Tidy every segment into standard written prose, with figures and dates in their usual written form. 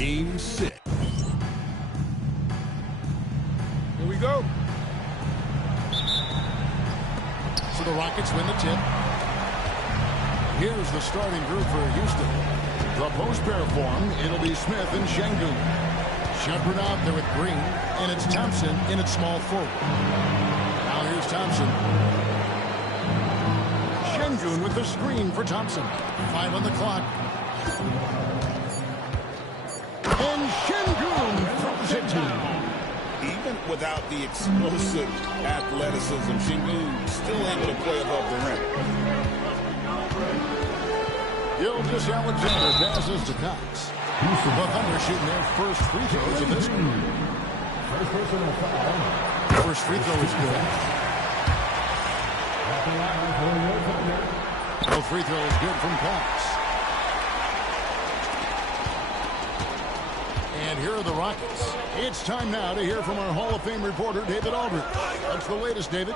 Game 6. Here we go. So the Rockets win the tip. Here's the starting group for Houston. The post pair form, it'll be Smith and Şengün. Shepard out there with Green, and it's Thompson in its small forward. Now here's Thompson. Şengün with the screen for Thompson. 5 on the clock. And Şengün throws it down. Even without the explosive athleticism, Şengün still able to play above the rim. Gilgeous Alexander passes to Cox. The Thunder shooting their first free throws of this game. First free throw is good. No free throw is good from Cox. And here are the Rockets. It's time now to hear from our Hall of Fame reporter, David Aldridge. What's the latest, David?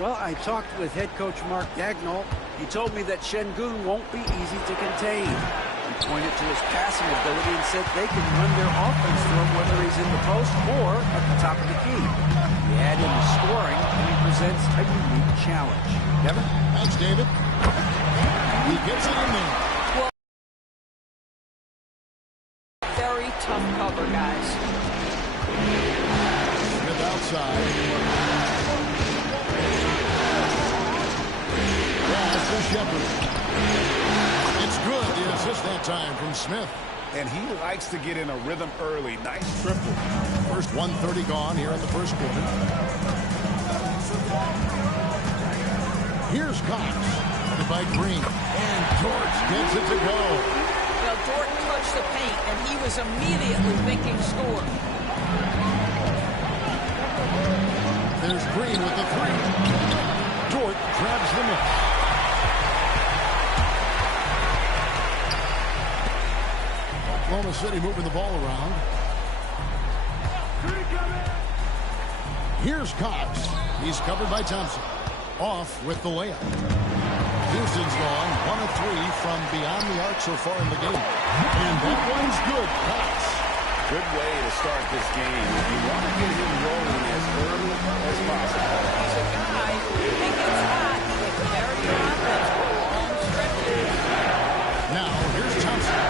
Well, I talked with head coach Mark Dagnall. He told me that Şengün won't be easy to contain. He pointed to his passing ability and said they can run their offense through him whether he's in the post or at the top of the key. You add in the scoring, and he presents a unique challenge. Kevin? Thanks, David. He gets it in there. Very tough cover, guys. Smith outside. Pass to Shepard. It's good. The assist that time from Smith. And he likes to get in a rhythm early. Nice triple. First 1:30 gone here in the first quarter. Here's Cox. By Green. And George gets it to go. Well, Dort touched the paint, and he was immediately thinking score. There's Green with the three. Dort grabs the miss. Oklahoma City moving the ball around. Here's Cox. He's covered by Thompson. Off with the layup. Houston's gone 1 of 3 from beyond the arc so far in the game. And that one's good. Cox. Good way to start this game. You want to get him rolling as early as possible. He's a guy who, when he gets hot, he can carry your offense for long stretches. Now, here's Thompson.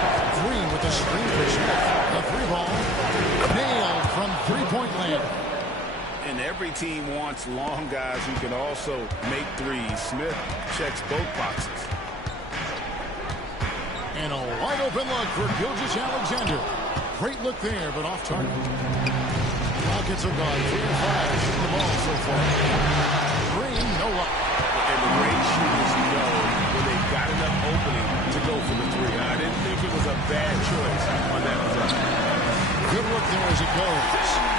Green with the screen for Smith. The three ball. Nailed from three-point land. And every team wants long guys who can also make threes. Smith checks both boxes. And a wide open look for Gilgeous Alexander. Great look there, but off target. Rockets have gone 3 of 5 shooting the ball so far. Green, no luck. And the great shooters know when they've got enough opening to go for the three. I didn't think it was a bad choice on that possession. Good look there as it goes.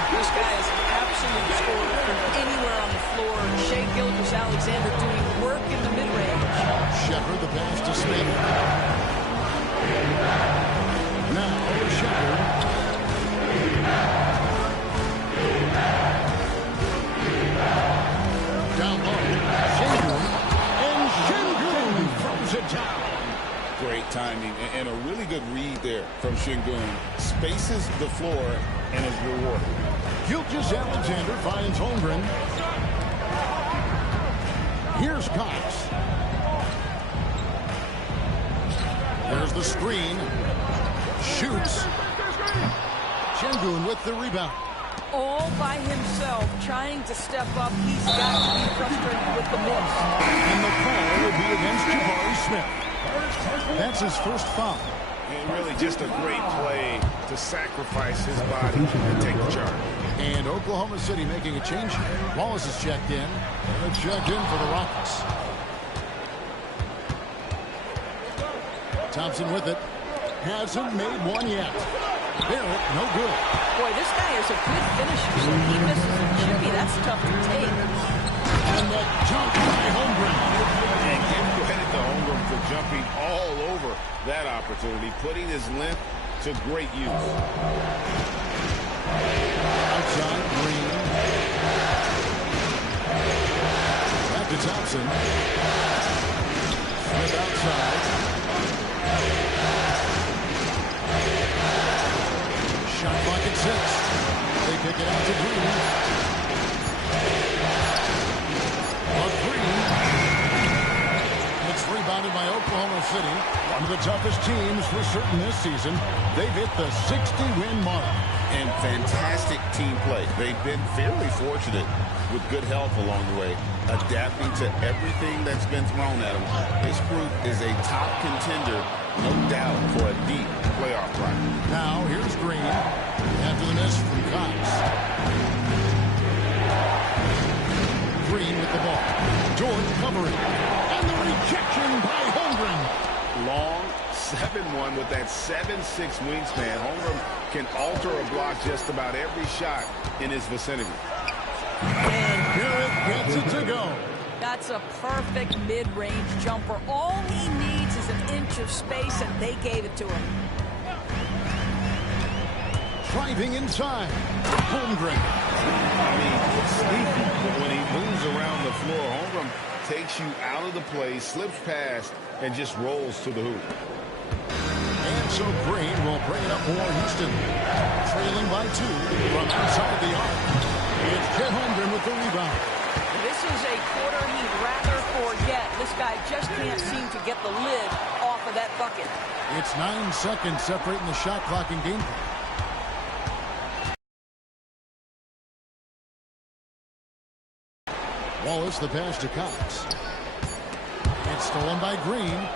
This guy is an absolute scorer from anywhere on the floor. Shai Gilgeous-Alexander doing work in the mid-range. Shepard, the pass to Smith. Now, Shepard. Down low. Şengün. And Şengün throws it down. Great timing and a really good read there from Şengün. Spaces the floor and is rewarded. Gilgeous Alexander finds Holmgren. Here's Cox. There's the screen. Shoots. Şengün with the rebound. All by himself, trying to step up. He's got to be frustrated with the miss. And the call will be against Jabari Smith. That's his first foul. And really just a great play to sacrifice his body and take the charge. And Oklahoma City making a change here. Wallace is checked in. And checked in for the Rockets. Thompson with it. Hasn't made one yet. Barrett, no good. Boy, this guy is a good finisher, so he misses a jimmy. That's tough to take. And the jump by Holmgren. And give credit to Holmgren for jumping all over that opportunity, putting his length to great use. Outside, Green. Back to Thompson. Smith outside. They kick it out to Green. A three. It's rebounded by Oklahoma City. One of the toughest teams for certain this season. They've hit the 60-win mark. And fantastic team play. They've been fairly fortunate with good health along the way, adapting to everything that's been thrown at them. This group is a top contender, no doubt, for a deep playoff run. Now, here's Green after the miss from Cox. Green with the ball. George covering. And the rejection by Holmgren. Long 7-1 with that 7'6" wingspan. Holmgren can alter a block just about every shot in his vicinity. And Garrett gets it to go. That's a perfect mid-range jumper. All he needs is an inch of space, and they gave it to him. Driving inside. Holmgren. I mean, it's sneaky, but when he moves around the floor, Holmgren takes you out of the play, slips past, and just rolls to the hoop. And so Green will bring it up for Houston. Trailing by 2 from outside the arc. It's Chet Holmgren with the rebound. This is a quarter he'd rather forget. This guy just can't seem to get the lid off of that bucket. It's 9 seconds separating the shot clock and game clock. Wallace the pass to Cox. It's stolen by Green.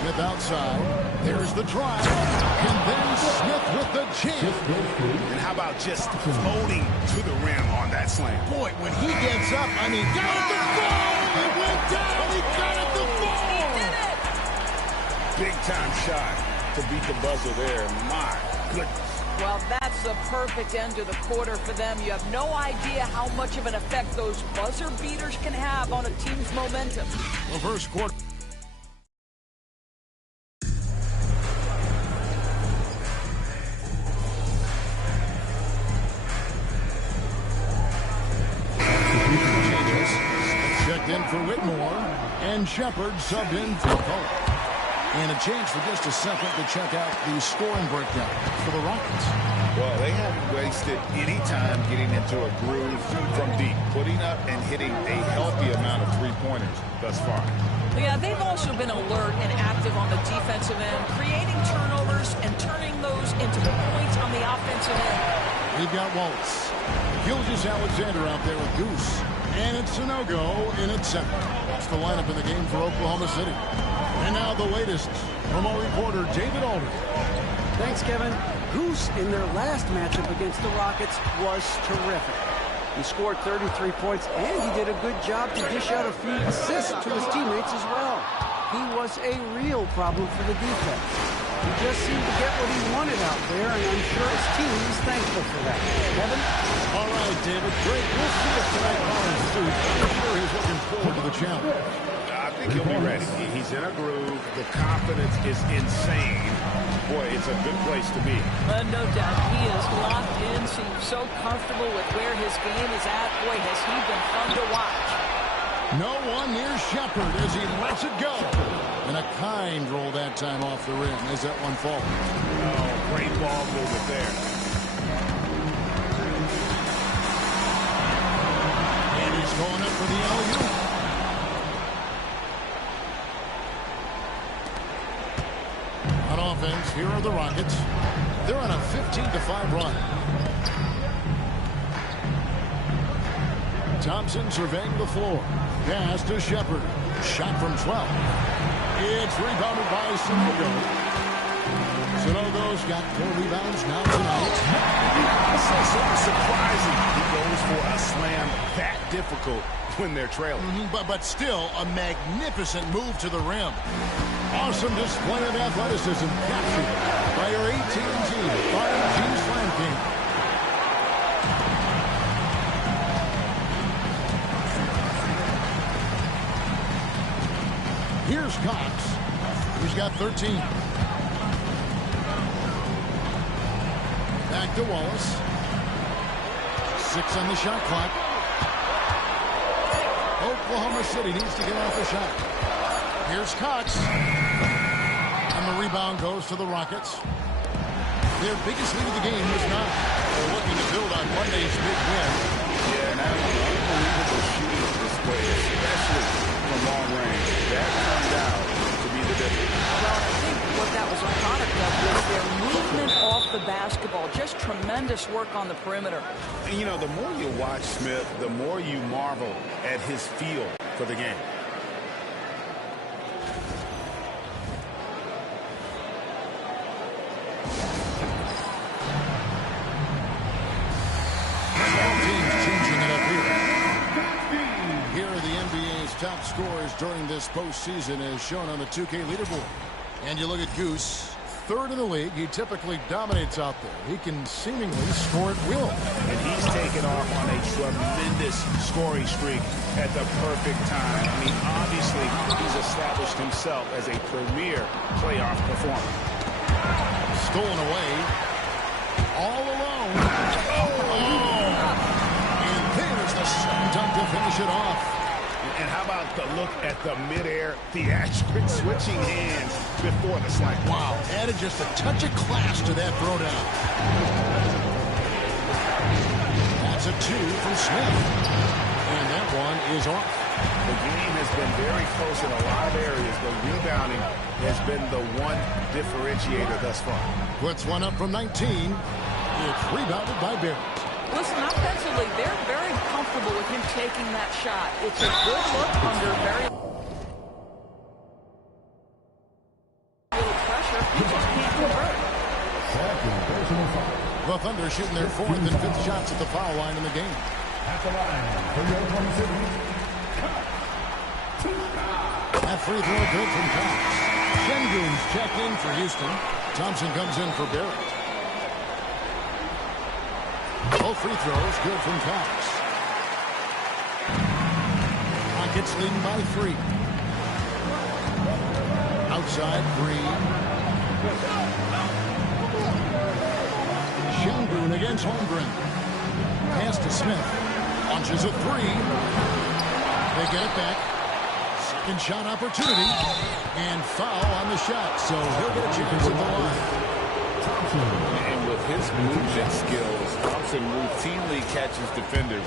Smith outside. There's the drive. And then Smith with the jam. And how about just floating to the rim on that slam? Boy, when he gets up, I mean, got it the ball! It went down! He got it the ball! Big time shot to beat the buzzer there. My goodness. Well, that's the perfect end to the quarter for them. You have no idea how much of an effect those buzzer beaters can have on a team's momentum. The first quarter. Checked in for Whitmore, and Shepard subbed in for Cole. And a chance for just a second to check out the scoring breakdown for the Rockets. Well, they haven't wasted any time getting into a groove from deep, putting up and hitting a healthy amount of three-pointers thus far. Yeah, they've also been alert and active on the defensive end, creating turnovers and turning those into the points on the offensive end. We've got Wallace. Gilgeous-Alexander out there with Goose. And it's a no-go in its second. That's the lineup in the game for Oklahoma City. And now the latest from our reporter, David Alder. Thanks, Kevin. Goose, in their last matchup against the Rockets, was terrific. He scored 33 points, and he did a good job to dish out a few assists to his teammates as well. He was a real problem for the defense. He just seemed to get what he wanted out there, and I'm sure his team is thankful for that. Kevin? All right, David. Great. We'll see if tonight follows suit. I'm sure he's looking forward to the challenge. I think he'll be ready. He's in a groove. The confidence is insane. Boy, it's a good place to be. No doubt. He is locked in, seems so comfortable with where his game is at. Boy, has he been fun to watch. No one near Shepard as he lets it go. And a kind roll that time off the rim as that one falls. Oh, great ball movement there. And he's going up for the alley-oop. On offense, here are the Rockets. They're on a 15-5 run. Thompson surveying the floor. Pass to Shepard. Shot from 12. It's rebounded by Sanogo. Sanogo's got 4 rebounds now tonight. Also sort of surprising he goes for a slam that difficult when they're trailing. But still a magnificent move to the rim. Awesome display of athleticism captured by your AT&T 5G Slam King. Here's Cox. He's got 13. Back to Wallace. 6 on the shot clock. Oklahoma City needs to get off the shot. Here's Cox. And the rebound. Rebound goes to the Rockets. Their biggest lead of the game was 9. They're looking to build on Monday's big win. Yeah, and that's an unbelievable shooting display, especially from long range. That turned out to be the difference. Well, I think what that was a product of was their movement off the basketball. Just tremendous work on the perimeter. And, you know, the more you watch Smith, the more you marvel at his feel for the game. Top scorers during this postseason as shown on the 2K leaderboard. And you look at Goose, 3rd in the league. He typically dominates out there. He can seemingly score at will. And he's taken off on a tremendous scoring streak at the perfect time. I mean, obviously, he's established himself as a premier playoff performer. Stolen away. All alone. Oh! And there's the slam dunk to finish it off. And how about the look at the midair theatric switching hands before the slam? Wow, added just a touch of class to that throwdown. That's a 2 from Smith. And that one is off. The game has been very close in a lot of areas, but rebounding has been the one differentiator thus far. Puts one up from 19. It's rebounded by Barrett. Listen, offensively, they're very comfortable with him taking that shot. It's a good look under very little pressure. He just can't convert. The Thunder shooting their 4th and 5th shots at the foul line in the game. At the line for your 27. That free throw good from Cox. Şengün's checked in for Houston. Thompson comes in for Barrett. Both free throws good from Cox. Rockets leading by 3. Outside Green. Şengün against Holmgren. Pass to Smith. Launches a 3. They get it back. Second shot opportunity. And foul on the shot. So he'll get a chance at the line. And with his movement skills, Thompson routinely catches defenders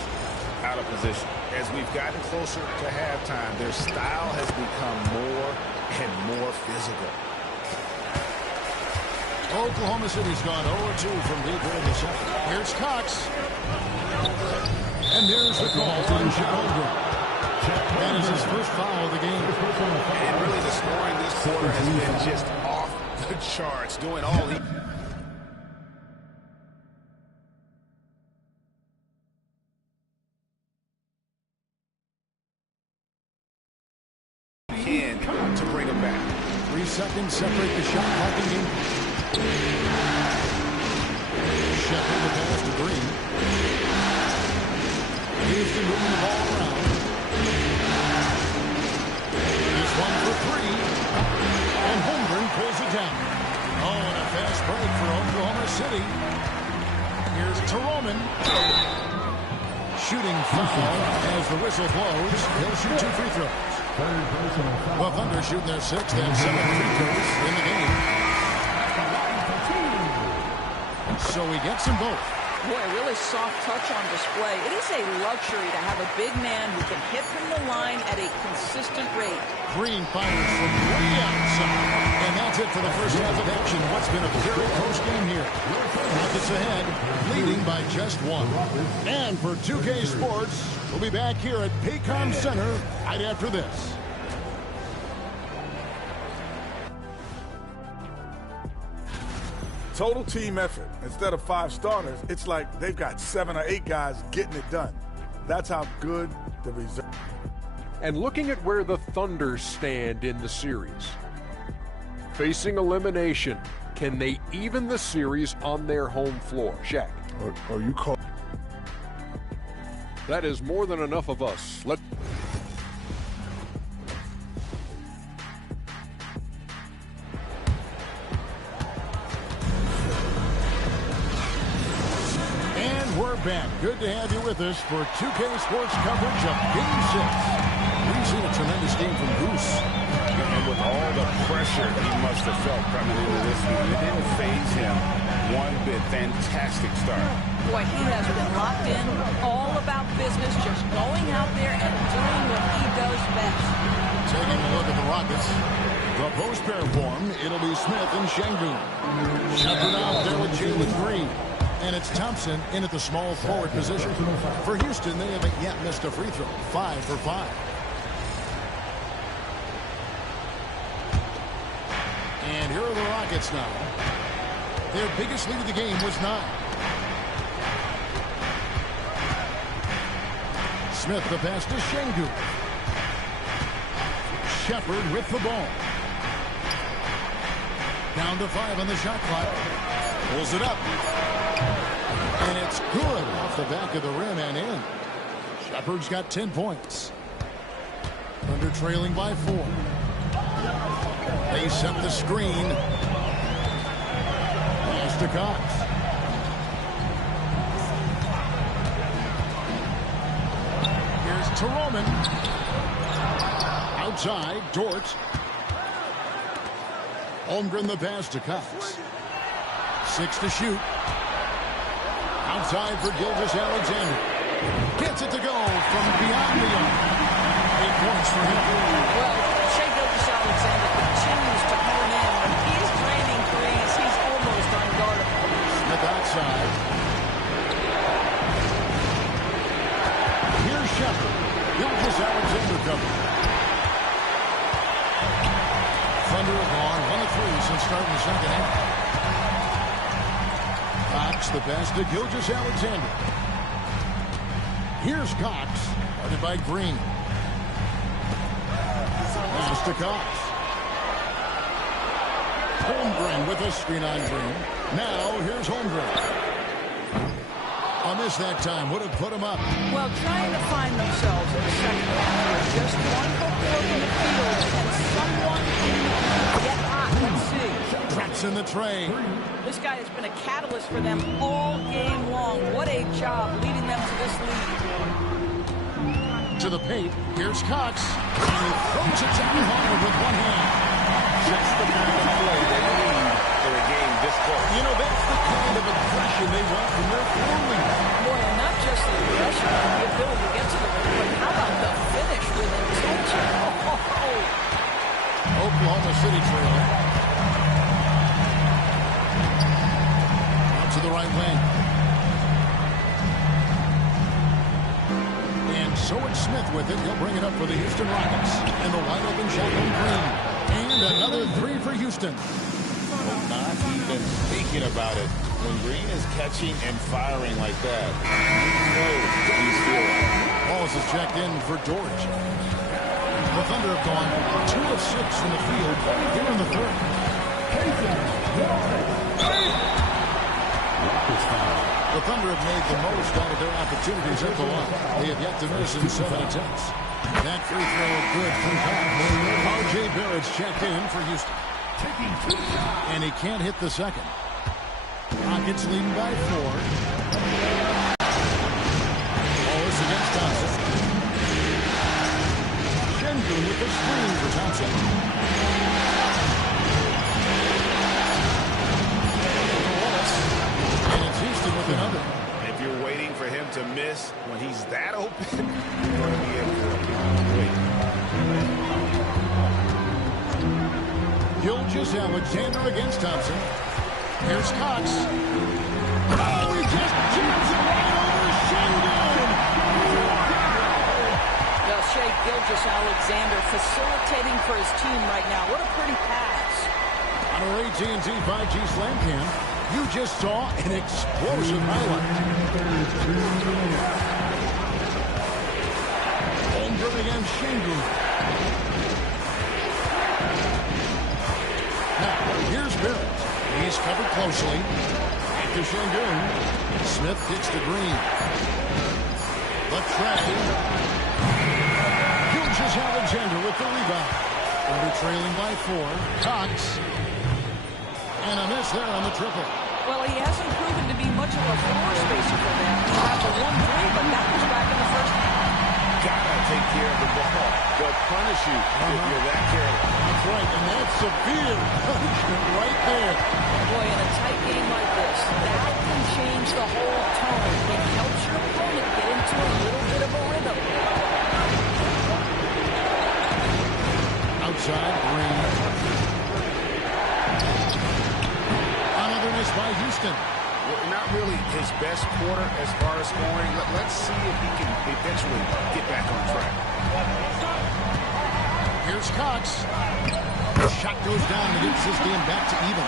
out of position. As we've gotten closer to halftime, their style has become more and more physical. Oklahoma City's gone 0-2 from deep in the second. Here's Cox. And there's the call on Holmgren. That is his first foul of the game. And really the scoring this quarter has been just off the charts, doing all he can to bring him back. 3 seconds separate the shot clock and game. Shepard the pass to Green. Houston moving the ball around. He's 1 for 3. And Holmgren pulls it down. Oh, and a fast break for Oklahoma City. Here's Roman. Shooting foul as the whistle blows. He'll shoot 2 free throws. The Thunder shooting their 6th and 7th free throws in the game. So he gets them both. Boy, really soft touch on display. It is a luxury to have a big man who can hit from the line at a consistent rate. Green fires from way outside. And that's it for the first half of action. What's been a very close game here. Rockets ahead, leading by just 1. And for 2K Sports, we'll be back here at Paycom Center right after this. Total team effort. Instead of 5 starters, it's like they've got 7 or 8 guys getting it done. That's how good the result. And looking at where the Thunder stand in the series. Facing elimination, can they even the series on their home floor? Shaq. Are you call? That is more than enough of us. We're back. Good to have you with us for 2K Sports coverage of Game 6. We've seen a tremendous game from Goose. And with with all the pressure he must have felt coming into this one. It didn't faze him one bit. Fantastic start. Boy, he has been locked in, all about business, just going out there and doing what he does best. Taking a look at the Rockets. The post pair form, it'll be Smith and Şengün. Shepard out there with Jalen Green. And it's Thompson in at the small forward position. For Houston, they haven't yet missed a free throw. 5 for 5. And here are the Rockets now. Their biggest lead of the game was 9. Smith the pass to Şengün. Shepard with the ball. Down to 5 on the shot clock. Pulls it up. And it's good off the back of the rim and in. Shepard's got 10 points. Thunder trailing by 4. They set the screen. Pass to Cox. Here's to Roman. Outside, Dort. Holmgren the pass to Cox. 6 to shoot. Outside for Gilgeous-Alexander. Gets it to go from beyond the arc. 8 points for him. Well, Shai Gilgeous-Alexander continues to hone in. When he's draining threes, he's almost unguardable. Smith outside. Here's Shepard. Gilgeous-Alexander covered. Thunder have gone 1 of 3 since starting the second half. Cox the pass to Gilgeous-Alexander. Here's Cox, guarded by Green. Pass to Cox. Holmgren with a screen on Green. Now here's Holmgren. A miss that time would have put him up. Well, trying to find themselves in the second half. Just 1 for 4 in the field. And someone get hot. Let's see. Traps in the tray. This guy has been a catalyst for them all game long. What a job leading them to this lead. To the paint. Here's Cox. And he throws it down hard with one hand. Just the kind of play they need for a game this close. You know, that's the kind of aggression they want from their forwards. Boy, and not just the aggression, the ability to get to the rim, but how about the finish with intention? Oklahoma City trailing. Out to the right wing. And so it's Smith with it. He'll bring it up for the Houston Rockets. And the wide open shot from Green. And another 3 for Houston. Not even thinking about it. When Green is catching and firing like that, you know he's feeling it. Balls is checked in for Dort. The Thunder have gone 2 of 6 from the field here in the third. The Thunder have made the most out of their opportunities at the line. They have yet to miss in 7 attempts. That free throw good from Cox. R.J. Barrett's checked in for Houston. And he can't hit the second. Rockets leading by 4. Wallace against Thompson. Şengün with the screen for Thompson. Wallace. And it's Houston with another. If you're waiting for him to miss when he's that open, you're going to be in for a wait. Gilgeous-Alexander against Thompson. Here's Cox. Oh, he just jams it right over Şengün. Well, Shai Gilgeous-Alexander facilitating for his team right now. What a pretty pass. On our AT&T 5G Slam Cam, you just saw an explosive highlight. Holmgren against Şengün. Now, here's Barrett. He's covered closely. Back to Şengün. Smith gets to Green. The tray. Gilgeous-Alexander with the rebound. Under trailing by 4. Cox. And a miss there on the triple. Well, he hasn't proven to be much of a floor spacer for them. He had the 1-3, but that was back in the first half. Gotta take care of the ball. They'll punish you if you're that careless. right, and that's severe punishment right there. Boy, in a tight game like this, that can change the whole tone. It helps your opponent get into a little bit of a rhythm. Outside, Green. Another miss by Houston. Well, not really his best quarter as far as scoring. Let's see if he can eventually get back on track. Here's Cox. The shot goes down and gets this game back to even.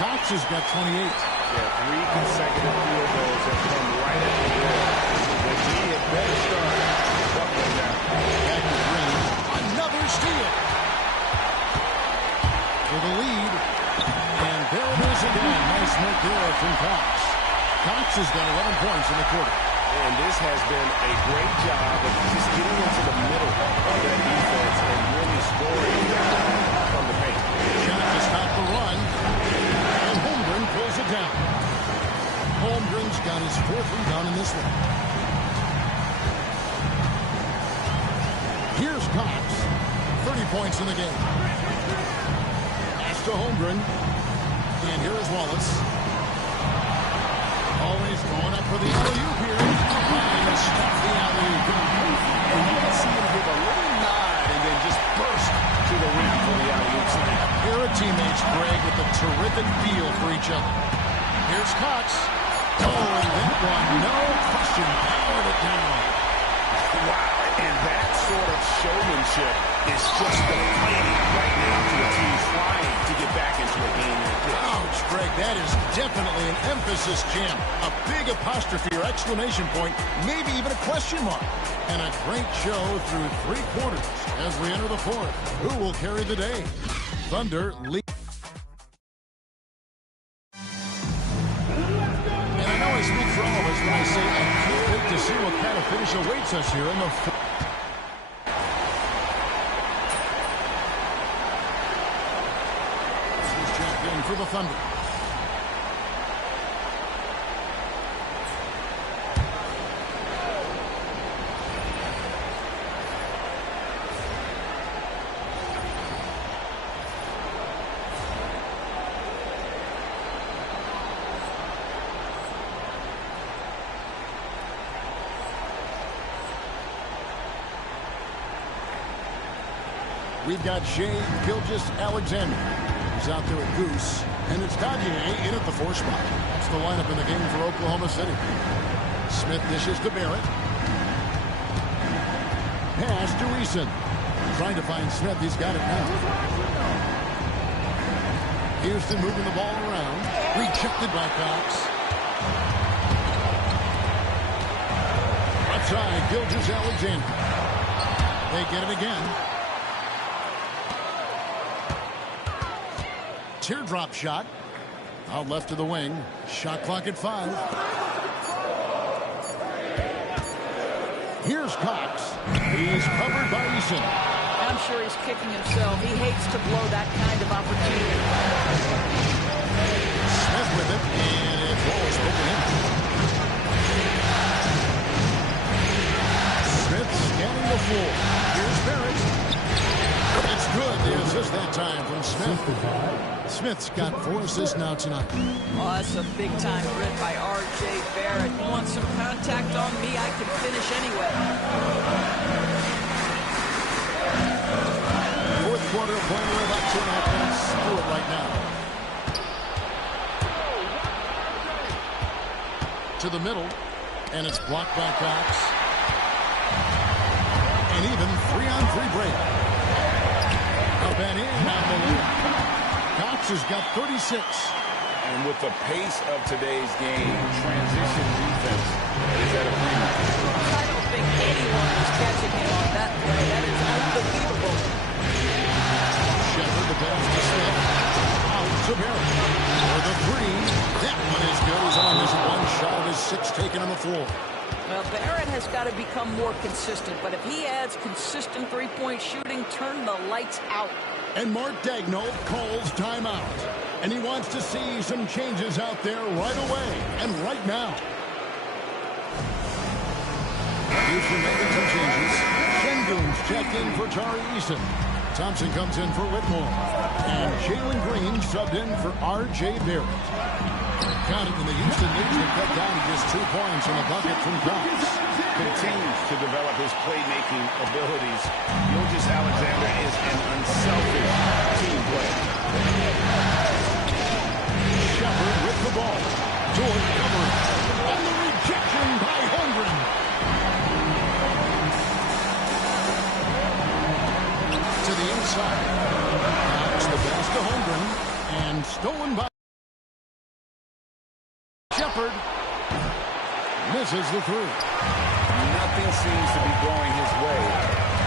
Cox has got 28. Yeah, 3 consecutive field goals have come right at the rim. The D had better start. Buckling down. Back to Green. Another steal. For the lead. And there it is again. Nice make there from Cox. Cox has got 11 points in the quarter. And this has been a great job of just getting into the middle of that defense and really scoring from the paint. Shot to stop the run. And Holmgren pulls it down. Holmgren's got his 4th rebound in this one. Here's Cox. 30 points in the game. Pass to Holmgren. And here is Wallace. Always going up for the alley-oop here. And stuff the alley-oop. And you can see him give a little nod and then just burst to the rim for the alley-oop slam. Here are teammates, Greg, with a terrific feel for each other. Here's Cox. Oh, and that one, no question, powered it down. Wow, and that sort of showmanship is just deflating right now to the team trying to get back into a game like this. Ouch, Greg, that is definitely an emphasis jam. A big apostrophe or exclamation point, maybe even a question mark. And a great show through 3 quarters as we enter the 4th. Who will carry the day? Thunder lead. And I know I speak for all of us when I say I can't wait to see what kind of finish awaits us here in the 4th. For the Thunder. We've got Shea Gilgeous-Alexander. He's out there at Goose. And it's Gagne in at the 4 spot. That's the lineup in the game for Oklahoma City. Smith dishes to Barrett. Pass to Eason. Trying to find Smith. He's got it now. Houston moving the ball around. Rejected by Cox. Outside, Gilgeous-Alexander. They get it again. Teardrop shot. Out left to the wing. Shot clock at 5. Here's Cox. He's covered by Eason. I'm sure he's kicking himself. He hates to blow that kind of opportunity. Smith with it, and it's Wallace open in. Smith scanning the floor. Here's Barrett. It's good. The assist that time from Smith. Smith's got 4 assists now tonight. Oh, that's a big-time grit by R.J. Barrett. You want some contact on me? I can finish anyway. 4th quarter, playing with about 2.5 minutes. Do it right now. To the middle, and it's blocked by Cox. And even 3-on-3 break. Up and in on the limb. Cox has got 36. And with the pace of today's game, transition defense is at a premium. I don't think anyone is catching him on that play. That is unbelievable. Shepard, the pass to Smith. Out to Barrett. For the 3. That one is good. He's on his 1 shot of his 6 taken on the floor. Well, Barrett has got to become more consistent, but if he adds consistent three-point shooting, turn the lights out. And Mark Daigneault calls timeout. And he wants to see some changes out there right away and right now. Houston making some changes. Şengün's checked in for Tari Eason. Thompson comes in for Whitmore. And Jalen Green subbed in for R.J. Barrett. Got it, and the Houston Knicks have cut down to just 2 points in the bucket from Cox. Continues to develop his playmaking abilities. Gilgeous Alexander is an unselfish team player. Shepard with the ball. George covered. And the rejection by Holmgren. To the inside. Now it's the pass to Holmgren. And stolen by Shepard. Misses the 3. Nothing seems to be going his way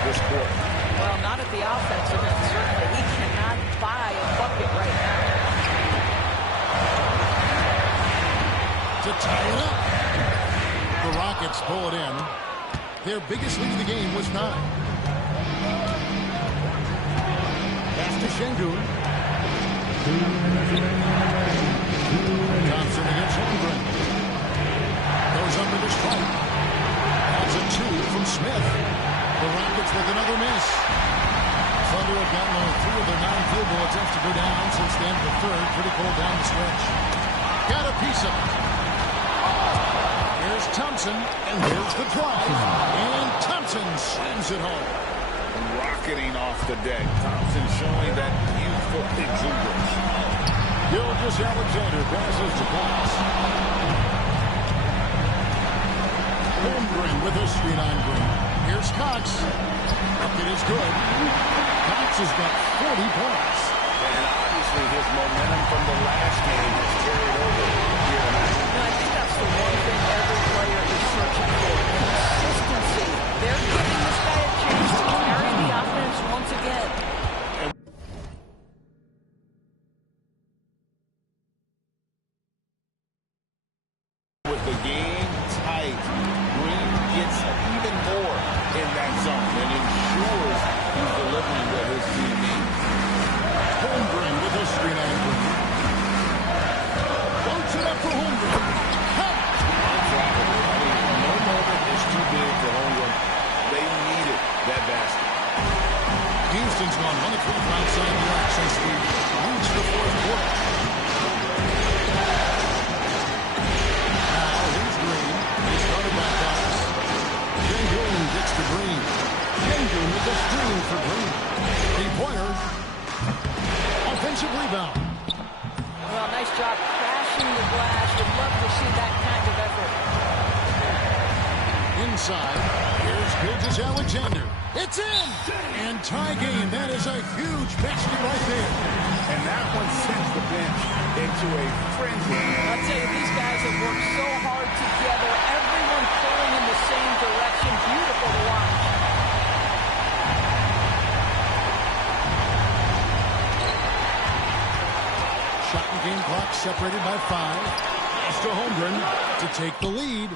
this quarter. Well, not at the offensive end, certainly. He cannot buy a bucket right now. To tie it up. The Rockets pull it in. Their biggest lead of the game was 9. Pass to Şengün. Thompson against Holmgren. Goes under the strike. That's a 2 from Smith. The Rockets with another miss. Thunder have gotten only 3 of their 9 field goal attempts to go down since the end of the 3rd. Pretty cold down the stretch. Got a piece of it. Here's Thompson, and here's the drive. And Thompson slams it home. Rocketing off the deck. Thompson showing that youthful exuberance. Gilgeous Alexander passes to Cox. Holmgren with a screen on Green. Here's Cox. Bucket is good. Cox has got 40 points. And obviously his momentum from the last game has carried over here tonight. And I think that's the one thing every player is searching for. Consistency. They're giving this guy a chance to carry the offense once again. With the game tight, Green gets even more in that zone and ensures he's delivering what his team needs. Holmgren with a screen on Green. Floats it up for Holmgren. No moment is too big for Holmgren. They needed that basket. Houston's gone 1 of 3 from outside the arc since we reached the 4th quarter. Now here's Green. He's started by Cox. Şengün gets to Green. Şengün with the screen for Green. Three-pointer. Offensive rebound. Well, nice job crashing the glass. Would love to see that kind of effort. Inside, here's Gilgeous Alexander. It's in! And tie game. That is a huge basket right there. And that one sends the bench into a frenzy. I'll tell you, these guys have worked so hard together. Everyone pulling in the same direction. Beautiful to watch. Shot and game clock separated by 5. Pass to Holmgren to take the lead.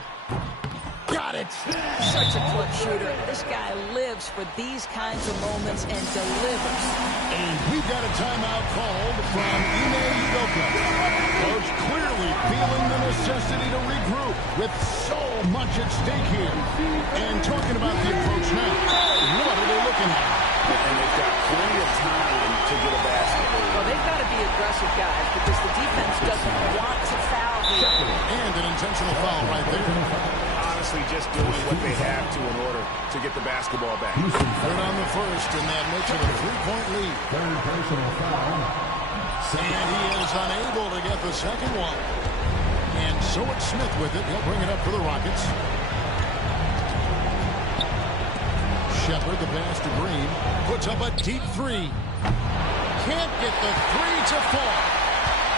Got it! Such a clutch shooter. This guy lives for these kinds of moments and delivers. And we've got a timeout called from Ime Udoka. Coach clearly feeling the necessity to regroup with so much at stake here. And talking about the approach now, what are they looking at? And they've got plenty of time to get a basket. Well, they've got to be aggressive, guys, because the defense doesn't want to foul here. And an intentional foul right there. Honestly, just doing what they have to in order to get the basketball back. Third on the first, and that makes it a 3-point lead. Third personal foul. And he is unable to get the second one. And so it's Smith with it. He'll bring it up for the Rockets. Shepard, the pass to Green. Puts up a deep 3. Can't get the 3 to fall.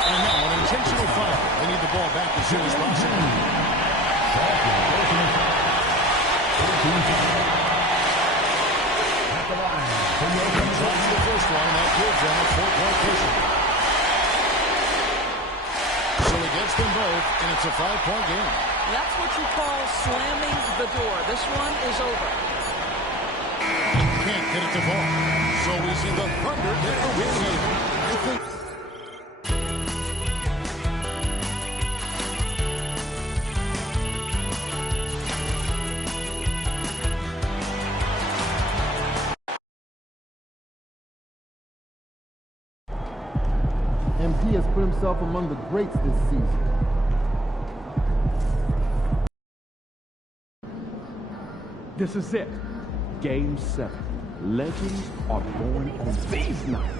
And now an intentional foul. They need the ball back as soon as possible. Drops the first one, and that gives them a 4-point cushion. So he gets them both, and it's a 5-point game. That's what you call slamming the door. This one is over. Can't get it to fall. So we see the Thunder get the win here. I think has put himself among the greats this season. This is it. Game 7. Legends are born on these nights.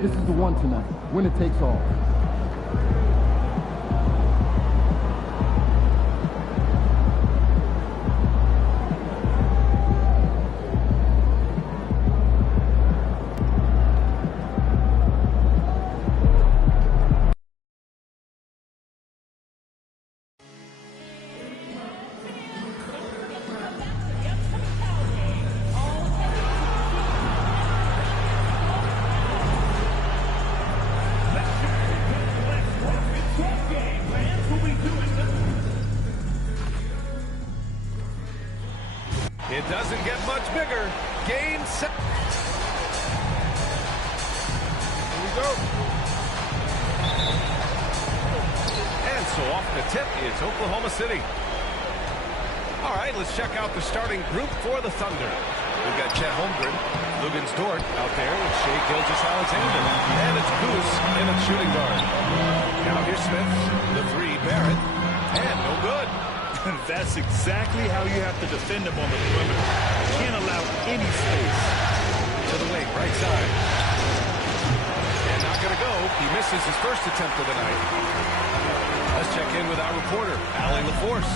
This is the one tonight. Winner takes all. It doesn't get much bigger. Game 7. Here we go. And so off the tip is Oklahoma City. All right, let's check out the starting group for the Thunder. We've got Chet Holmgren, Lugans Dort out there with Shea Gilgeous-Alexander. And it's Goose in a shooting guard. Now here's Smith, the 3, Barrett, and no good. That's exactly how you have to defend him on the perimeter. You can't allow any space. To the wing, right side. And not going to go. He misses his first attempt of the night. Let's check in with our reporter, Allie LaForce.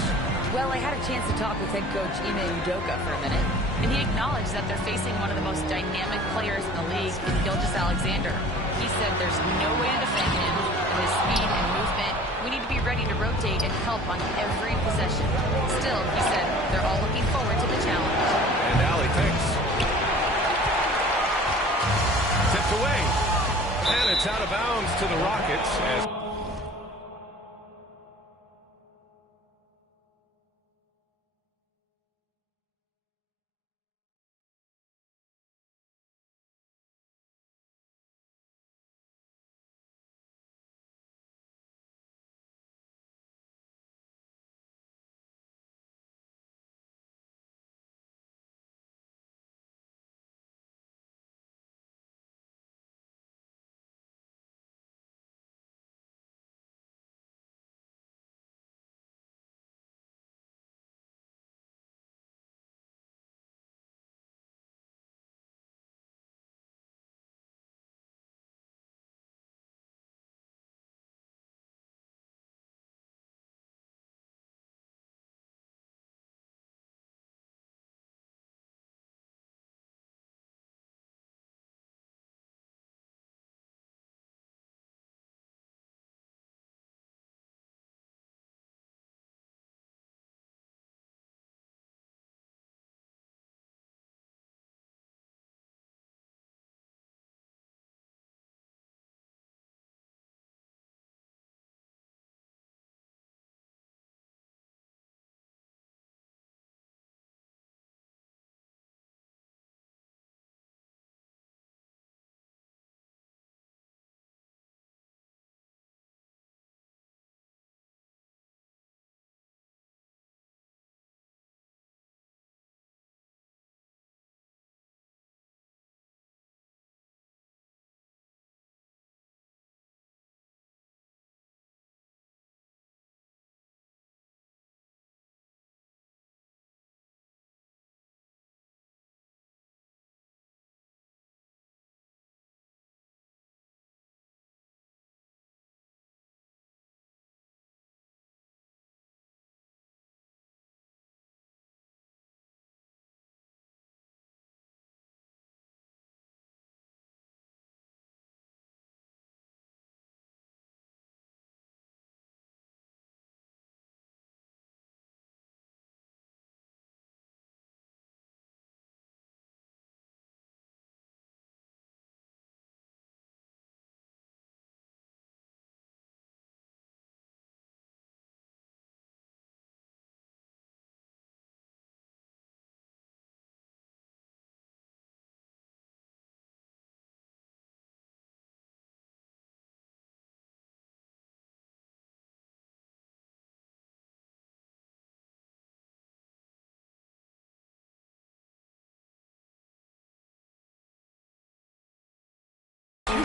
Well, I had a chance to talk with head coach Ime Udoka for a minute, and he acknowledged that they're facing one of the most dynamic players in the league in Gilgeous-Alexander. He said there's no way to defend him, and his speed and movement. We need to be ready to rotate and help on every possession. Still, he said, they're all looking forward to the challenge. And Allie, thanks. Tipped away. And it's out of bounds to the Rockets as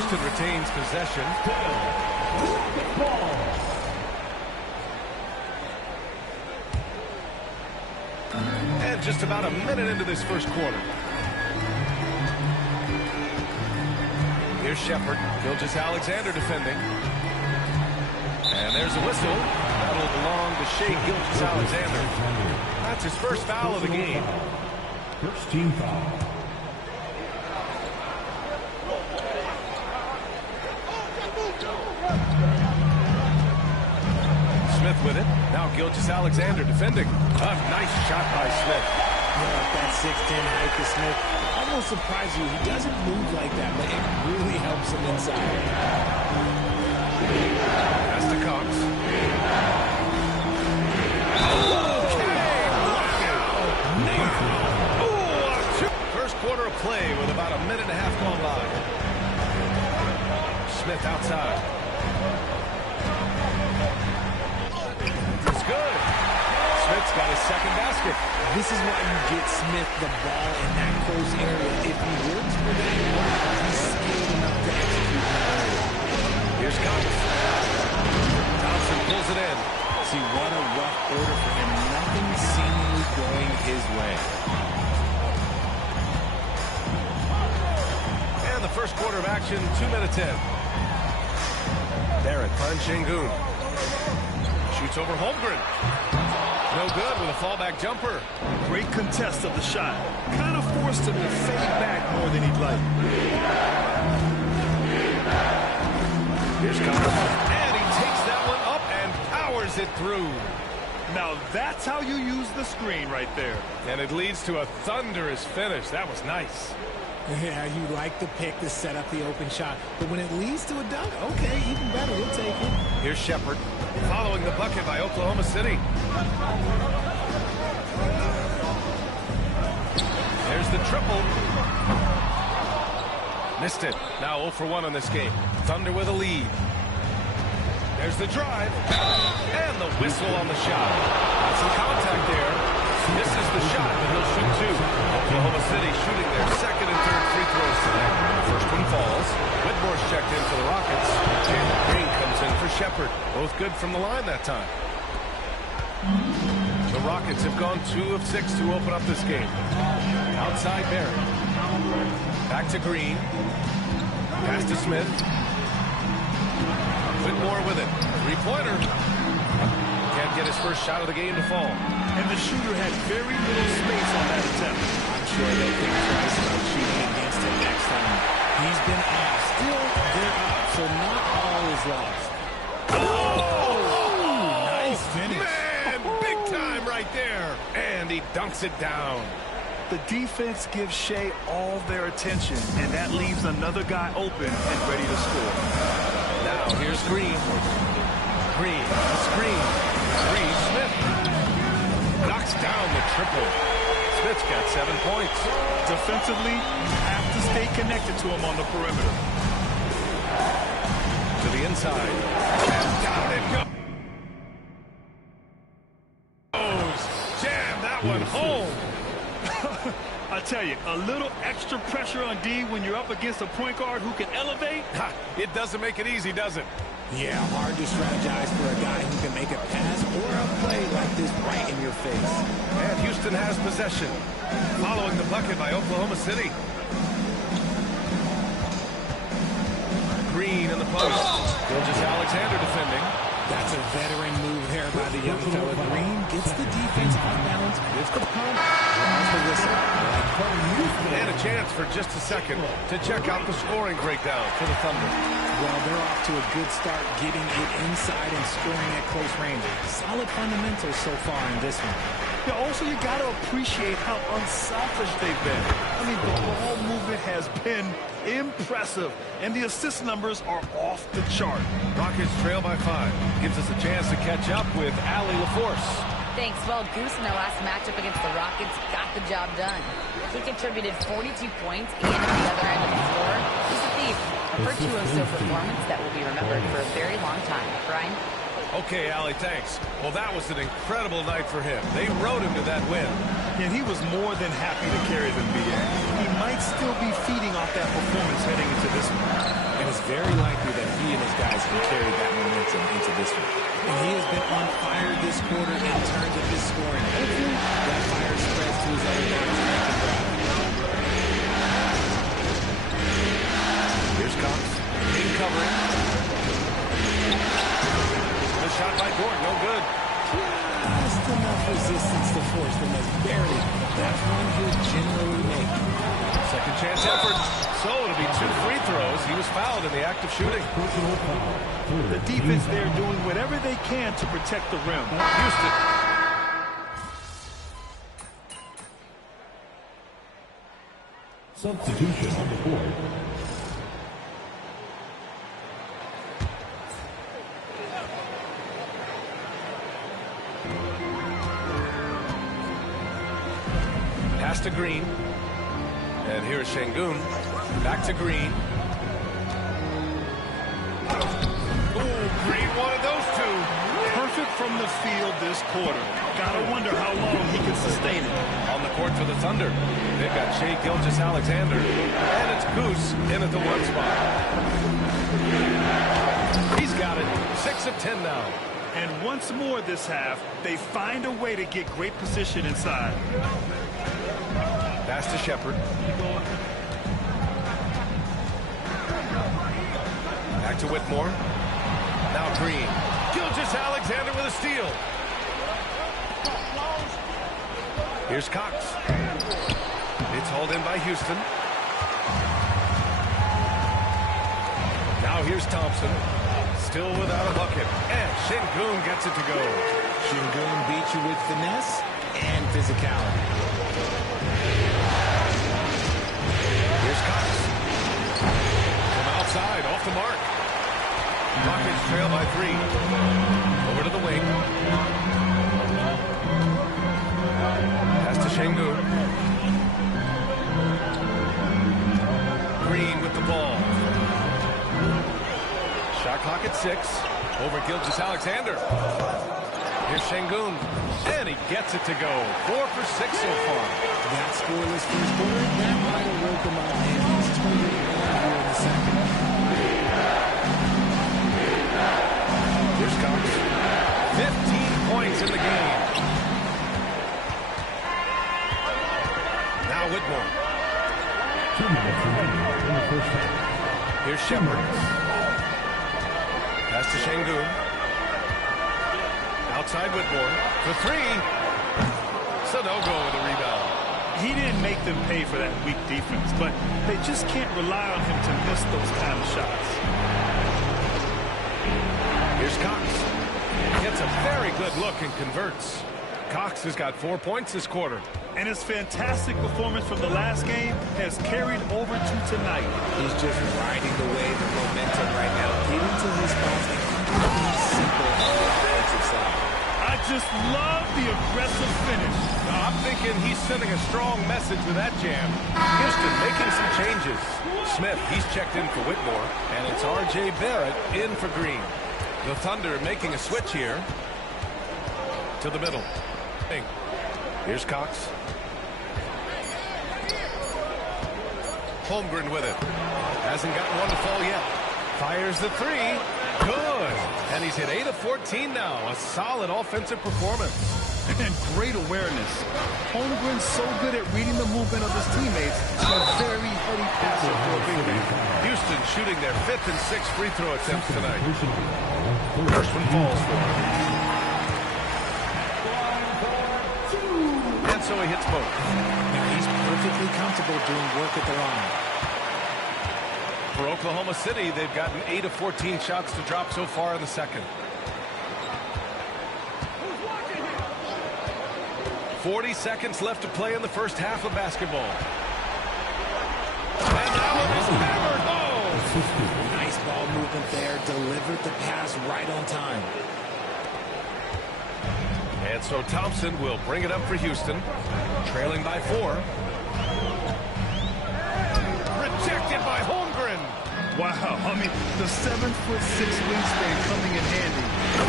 Houston retains possession. And just about a minute into this first quarter. Here's Shepard. Gilgeous-Alexander defending. And there's a whistle. That'll belong to Shai Gilgeous-Alexander. That's his first foul of the game. First team foul. Smith with it. Now Gilgeous-Alexander defending. A nice shot by Smith. Yeah, that 6'10" height to Smith almost surprised you. He doesn't move like that, but it really helps him inside. Pass to Cox. First quarter of play with about a minute and a half gone by. Smith outside. It's good. Smith's got his second basket. This is why you get Smith the ball in that close area. If he works for that, he's skilled enough to execute that area. Here's Cox. Thompson pulls it in. See, what a rough order for him. Nothing seemingly going his way. And the first quarter of action, 2 minutes in. Barrett finds Şengün. Shoots over Holmgren. No good with a fallback jumper. Great contest of the shot. Kind of forced him to fade back more than he'd like. Here's Cox. And he takes that one up and powers it through. Now that's how you use the screen right there. And it leads to a thunderous finish. That was nice. Yeah, you like the pick to set up the open shot. But when it leads to a dunk, okay, even better. We'll take it. Here's Shepard following the bucket by Oklahoma City. There's the triple. Missed it. Now 0 for 1 on this game. Thunder with a lead. There's the drive. And the whistle on the shot. Got some contact there. Misses the shot, but he'll shoot 2. Oklahoma City shooting their second and third free throws today. First one falls. Whitmore's checked in for the Rockets. Jalen Green comes in for Shepard. Both good from the line that time. The Rockets have gone 2 of 6 to open up this game. Outside Barrett. Back to Green. Pass to Smith. Whitmore with it. Three-pointer. Can't get his first shot of the game to fall. And the shooter had very little space on that attempt. I'm sure they'll think twice about shooting against him next time. He's been off. Still, they're up, so not all is lost. Oh! Nice finish. Man, big time right there. And he dunks it down. The defense gives Shai all their attention, and that leaves another guy open and ready to score. Now here's Green. Green, a screen. Green, Smith. Knocks down the triple. Smith's got 7 points. Defensively, you have to stay connected to him on the perimeter. To the inside. And down it goes. Jam that one home. I tell you, a little extra pressure on D when you're up against a point guard who can elevate. It doesn't make it easy, does it? Yeah, hard to strategize for a guy who can make a pass or a play like this right in your face. And Houston has possession. Following the bucket by Oklahoma City. Green in the post. Gilgeous-Alexander defending. That's a veteran move there by the young fella. Green gets the defense off balance, gets the pump, draws the whistle. And a chance for just a second to check out the scoring breakdown for the Thunder. Well, they're off to a good start getting it inside and scoring at close range. Solid fundamentals so far in this one. Yeah, also, you got to appreciate how unselfish they've been. I mean, the ball movement has been impressive, and the assist numbers are off the chart. Rockets trail by 5. Gives us a chance to catch up with Allie LaForce. Thanks. Well, Goose in their last matchup against the Rockets got the job done. He contributed 42 points, and at the other end of the floor, he's a thief. A virtuoso performance that will be remembered for a very long time. Brian? Okay, Allie, thanks. Well, that was an incredible night for him. They rode him to that win. And he was more than happy to carry them, BA. He might still be feeding off that performance heading into this one. And as very likely that he and his guys can carry that momentum into this one. And he has been on fire this quarter in terms of his scoring. Hopefully, that fire spreads to his other guys. Here's Cox. In covering. The shot by Dort, no good. Just enough resistance to force them as barely. That's one he'll generally make. Second chance effort. So it'll be 2 free throws. He was fouled in the act of shooting. The defense there doing whatever they can to protect the rim. Houston. Substitution on the board. Pass to Green. And here's Şengün. Back to Green. Ooh, Green wanted those two. Perfect from the field this quarter. Gotta wonder how long he can sustain it. On the court for the Thunder. They've got Shai Gilgeous-Alexander. And it's Goose in at the 1 spot. He's got it. 6 of 10 now. And once more this half, they find a way to get great position inside. Pass to Shepard. Back to Whitmore. Now Green. Gilgeous-Alexander with a steal. Here's Cox. It's hauled in by Houston. Now here's Thompson. Still without a bucket. And Şengün gets it to go. Şengün beats you with finesse and physicality. Here's Cox. From outside, off the mark. Rockets trail by 3. Over to the wing. Pass to Şengün. Green with the ball. Shot clock at 6. Over Gilgeous-Alexander. Here's Şengün. And he gets it to go. 4 for 6 so far. That scoreless first quarter, that might have woke him up, and he's totally on here in the second. Here's Cox. 15 points in the game. Now Whitmore. 2 minutes remaining in the first half. Here's Shepard. Pass to Şengün. Outside Whitmore. For 3. Sanogo with a rebound. He didn't make them pay for that weak defense, but they just can't rely on him to miss those kind of shots. Here's Cox. Gets a very good look and converts. Cox has got 4 points this quarter. And his fantastic performance from the last game has carried over to tonight. He's just riding the wave of momentum right now, getting to his spots and keeping simple on the offensive side. I just love the aggressive finish. I'm thinking he's sending a strong message with that jam. Houston making some changes. Smith, he's checked in for Whitmore, and it's R.J. Barrett in for Green. The Thunder making a switch here to the middle. Here's Cox. Holmgren with it. Hasn't gotten one to fall yet. Fires the 3. Good. And he's hit 8 of 14 now. A solid offensive performance. And great awareness. Holmgren's so good at reading the movement of his teammates. A very heady passer for a big man. Houston shooting their 5th and 6th free throw attempts tonight. First one falls for him. And so he hits both. He's perfectly comfortable doing work at the line. For Oklahoma City, they've gotten 8 of 14 shots to drop so far in the second. 40 seconds left to play in the first half of basketball. And that one is hammered home. Nice ball movement there. Delivered the pass right on time. And so Thompson will bring it up for Houston, trailing by 4. Rejected by Holmgren. Wow, I mean, the 7'6" wingspan coming in handy.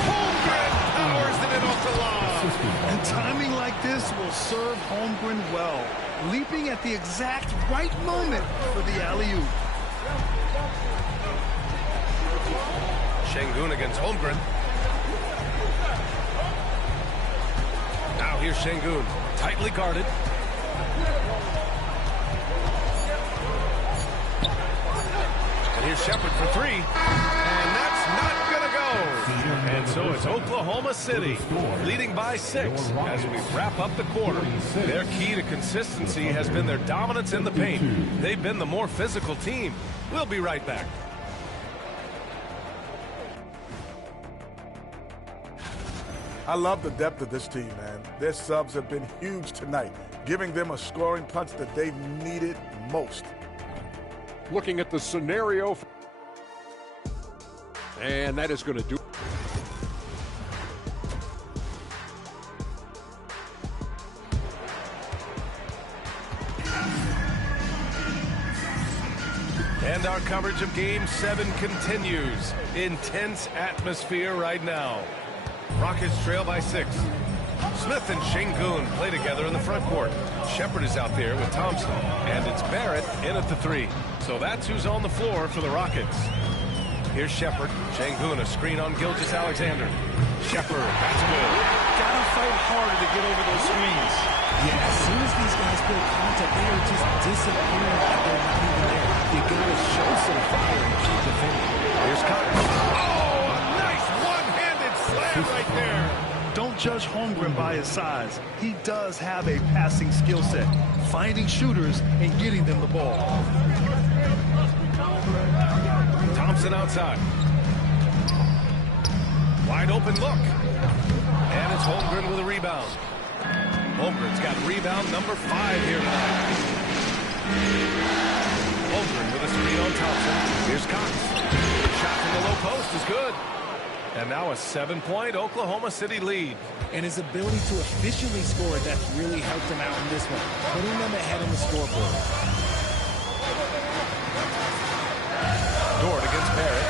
Holmgren powers it in off the lob. And timing like this will serve Holmgren well, leaping at the exact right moment for the alley-oop. Şengün against Holmgren. Now here's Şengün, tightly guarded. And here's Shepard for three. And that's not going to go. And so it's Oklahoma City leading by 6 as we wrap up the quarter. Their key to consistency has been their dominance in the paint. They've been the more physical team. We'll be right back. I love the depth of this team, man. Their subs have been huge tonight, giving them a scoring punch that they've needed most. Looking at the scenario, and that is going to do. And our coverage of Game 7 continues. Intense atmosphere right now. Rockets trail by 6. Smith and Şengün play together in the front court. Shepard is out there with Thompson. And it's Barrett in at the 3. So that's who's on the floor for the Rockets. Here's Shepard. Şengün, a screen on Gilgeous-Alexander. Shepard, that's good. Gotta fight harder to get over those screens. Yeah, as soon as these guys build contact, they are just disappearing like they're not even there. You gotta show some fire and keep defending. Here's Cotton. Oh, a nice one-handed slam right there. Don't judge Holmgren by his size. He does have a passing skill set, finding shooters and getting them the ball. Thompson outside. Wide open look. And it's Holmgren with a rebound. Holmgren's got rebound number 5 here tonight. Holmgren with a screen on Thompson. Here's Cox. Shot from the low post is good. And now a 7-point Oklahoma City lead. And his ability to efficiently score, that's really helped him out in this one, putting them ahead on the scoreboard. Dort against Barrett.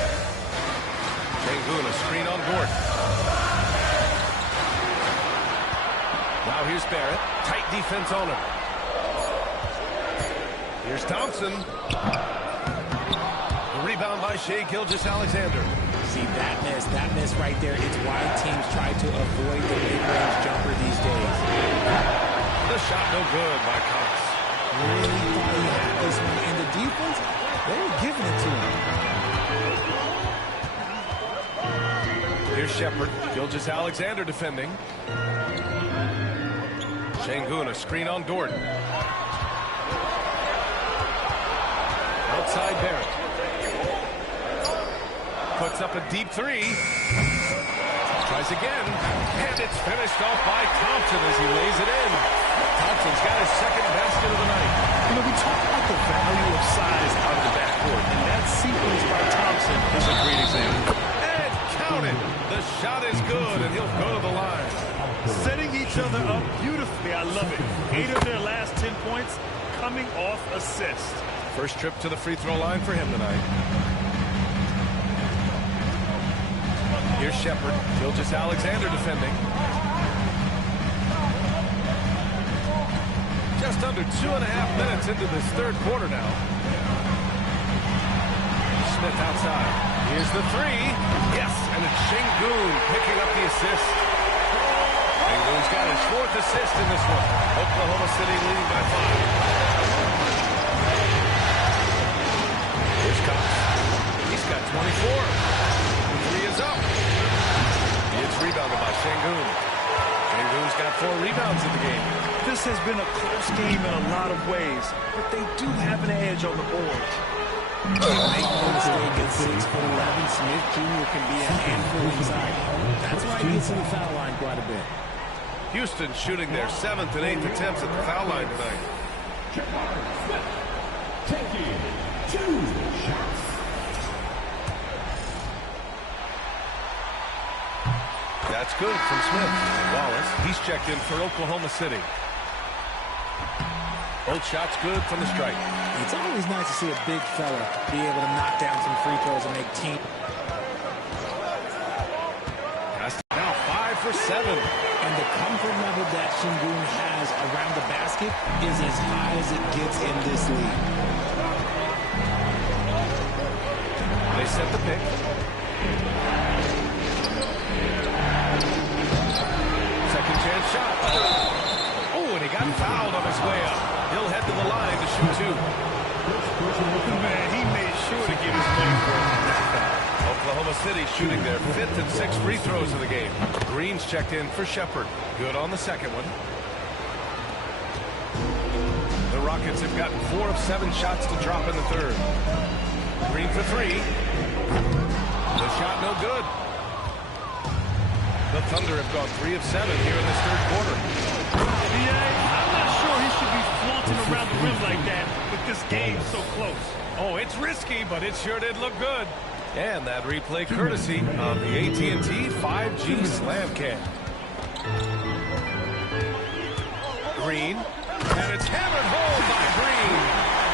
Şengün, a screen on Dort. Now here's Barrett. Tight defense on him. Here's Thompson. The rebound by Shai Gilgeous-Alexander. See, that miss right there, it's why teams try to avoid the mid-range jumper these days. The shot no good by Cox. Really thought he had this one. And the defense, they were giving it to him. Here's Shepard. Gilgeous-Alexander defending. Şengün, a screen on Dort. Outside Barrett. Puts up a deep 3. Tries again. And it's finished off by Thompson as he lays it in. Thompson's got his second basket of the night. You know, we talk about the value of size out of the backcourt, and that sequence by Thompson is a great example. And count it. The shot is good, and he'll go to the line. Setting each other up beautifully. I love it. 8 of their last 10 points coming off assist. First trip to the free throw line for him tonight. Here's Shepard. Gilgeous-Alexander defending. Just under 2.5 minutes into this third quarter now. Smith outside. Here's the 3. Yes, and it's Şengün picking up the assist. Şengün's got his 4th assist in this one. Oklahoma City leading by 5. Here's Cox. He's got 24. The 3 is up. It's rebounded by Şengün. Şengün's got 4 rebounds in the game. This has been a close game in a lot of ways, but they do have an edge on the board. Make no mistake, at 6'11", Smith Jr. can be a handful inside. That's why he gets to the foul line quite a bit. Houston shooting their 7th and 8th attempts at the foul line tonight. Taking 2 shots. That's good from Smith. Wallace, he's checked in for Oklahoma City. Both shots good from the stripe. It's always nice to see a big fella be able to knock down some free throws and make team. That's now 5 for 7. And the comfort level that Şengün has around the basket is as high as it gets in this league. They set the pick. shot. Oh, and he got fouled on his way up. He'll head to the line to shoot two. Man, he made sure to get his money's worth on that foul. Oklahoma City shooting their 5th and 6th free throws of the game. Green's checked in for Shepard. Good on the second one. The Rockets have gotten 4 of 7 shots to drop in the third. Green for 3. The shot no good. The Thunder have gone 3 of 7 here in this third quarter. Yeah, I'm not sure he should be flaunting around the rim like that with this game so close. Oh, it's risky, but it sure did look good. And that replay courtesy of the AT&T 5G Slam Cam. Green, and it's hammered home by Green.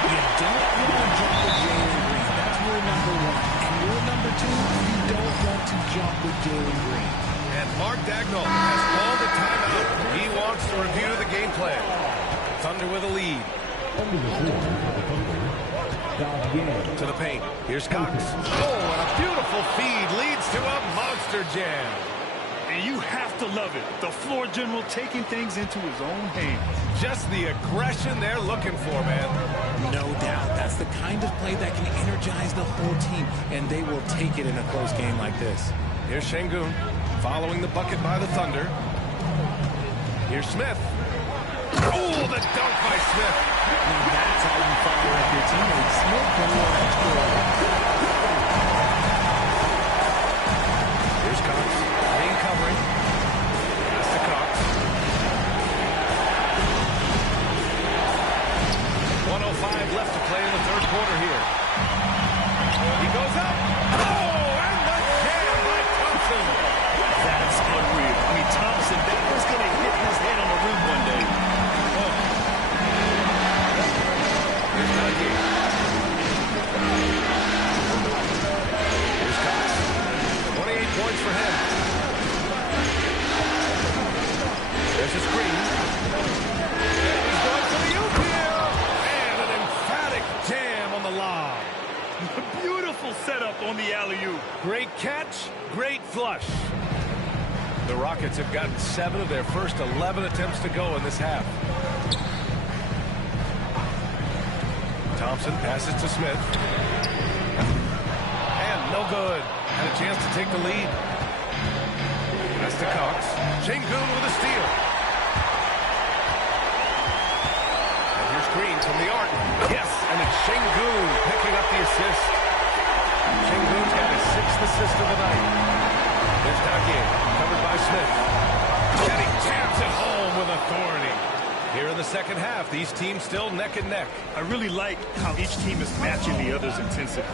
You don't want to jump with Jalen Green. That's rule number 1. And rule number 2, you don't want to jump with Jalen Green. And Mark Dagnall has called a timeout. He wants to review the game plan. Thunder with a lead. To the paint. Here's Cox. Oh, and a beautiful feed leads to a monster jam. And you have to love it. The floor general taking things into his own hands. Just the aggression they're looking for, man. No doubt. That's the kind of play that can energize the whole team, and they will take it in a close game like this. Here's Şengün following the bucket by the Thunder. Here's Smith. Oh, the dunk by Smith. Now that's how you fire up your teammates. Smith can more extra. Here's Cox. Green covering. Pass to Cox. 1:05 left to play in the third quarter here. He goes up. Oh, and the jam by Thompson. That's unreal. I mean, Thompson, that was going to hit his head on the rim one day. Here's Nugget. Here's Cox. 28 points for him. There's a screen. He's going for the UPL. And an emphatic jam on the lob. Beautiful setup on the alley-oop. Great catch, great flush. The Rockets have gotten 7 of their first 11 attempts to go in this half. Thompson passes to Smith. And no good. Had a chance to take the lead. That's to Cox. Şengün with a steal. And here's Green from the arc. Yes, and it's Şengün picking up the assist. Şengün's got his 6th assist of the night. There's Nugget, covered by Smith. And he jams it home with authority. Here in the second half, these teams still neck and neck. I really like how each team is matching the other's intensity.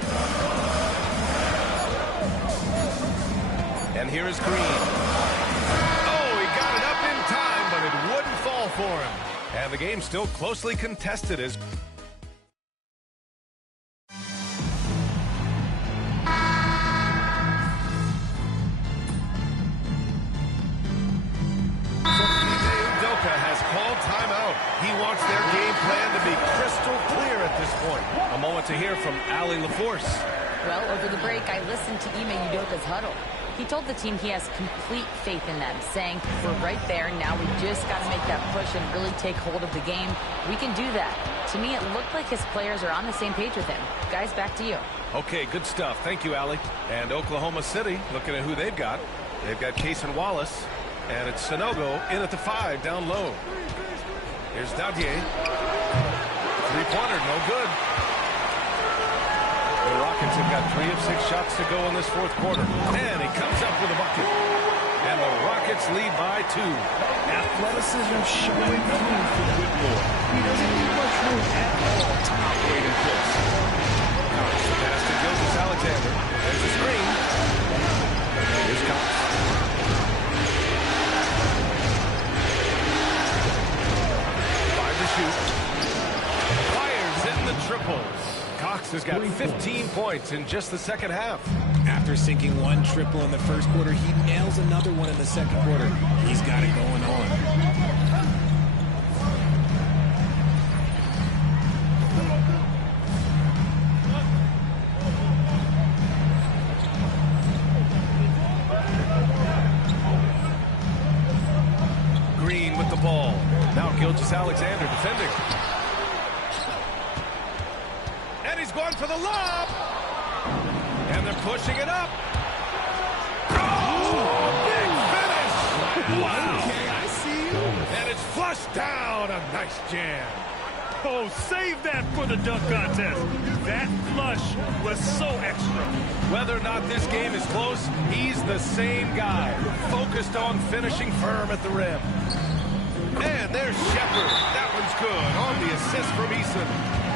And here is Green. Oh, he got it up in time, but it wouldn't fall for him. And the game's still closely contested as... A moment to hear from Allie LaForce. Well, over the break, I listened to Ime Udoka's huddle. He told the team he has complete faith in them, saying, we're right there, now we just got to make that push and really take hold of the game. We can do that. To me, it looked like his players are on the same page with him. Guys, back to you. Okay, good stuff. Thank you, Allie. And Oklahoma City, looking at who they've got. They've got Cason Wallace, and it's Sanogo in at the 5, down low. Here's Daudier. Three-pointer, no good. The Rockets have got 3 of 6 shots to go in this fourth quarter. And he comes up with a bucket. And the Rockets lead by 2. Athleticism showing through for Whitmore. He doesn't need much room at all to operate in this. Pass to Gilgeous-Alexander. There's the screen. Here's Cox. 5 to shoot. Fires in the triples. Cox has got 15 points in just the second half. After sinking 1 triple in the first quarter, he nails another one in the second quarter. He's got it going on. Green Gilgeous-Alexander defending. And he's going for the lob. And they're pushing it up. Oh, big finish. Wow. Okay, I see you. And it's flushed down. A nice jam. Oh, save that for the dunk contest. That flush was so extra. Whether or not this game is close, he's the same guy. Focused on finishing firm at the rim. And there's Shepard. That one's good on the assist from Eason.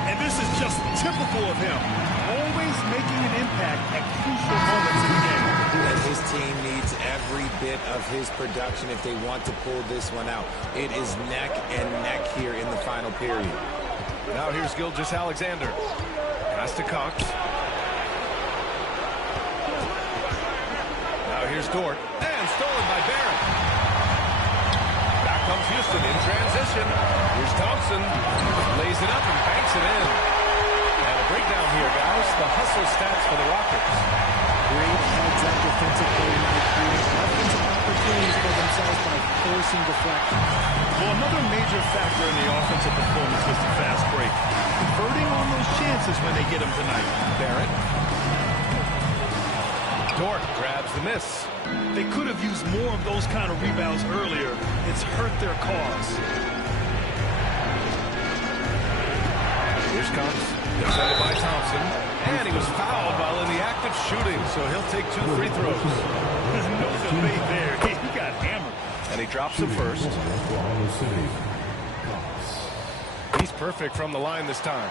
And this is just typical of him. Always making an impact at crucial moments in the game. And his team needs every bit of his production if they want to pull this one out. It is neck and neck here in the final period. Now here's Gilgeous-Alexander. Pass to Cox. Now here's Dort. And stolen by Barrett. Back comes Houston in transition. Here's Thompson. Lays it up and banks it in. And a breakdown here, guys. The hustle stats for the Rockets. Great heads-up defensive play tonight, creating offensive opportunities for themselves by forcing deflections. Well, another major factor in the offensive performance was the fast break. Converting on those chances when they get them tonight. Barrett. Dort grabs the miss. They could have used more of those kind of rebounds earlier. It's hurt their cause. Here's Cox. Defended by Thompson. And he was fouled while in the act of shooting, so he'll take 2 free throws. No debate there. He got hammered. And he drops the first. He's perfect from the line this time.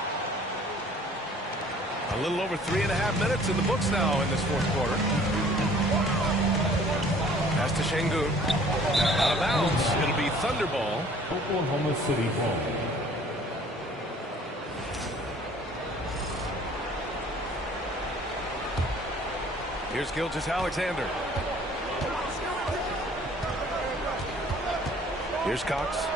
A little over 3.5 minutes in the books now in this fourth quarter. Pass to Şengün. Out of bounds. It'll be Thunder ball. Oklahoma City ball. Here's Gilgeous-Alexander. Here's Cox.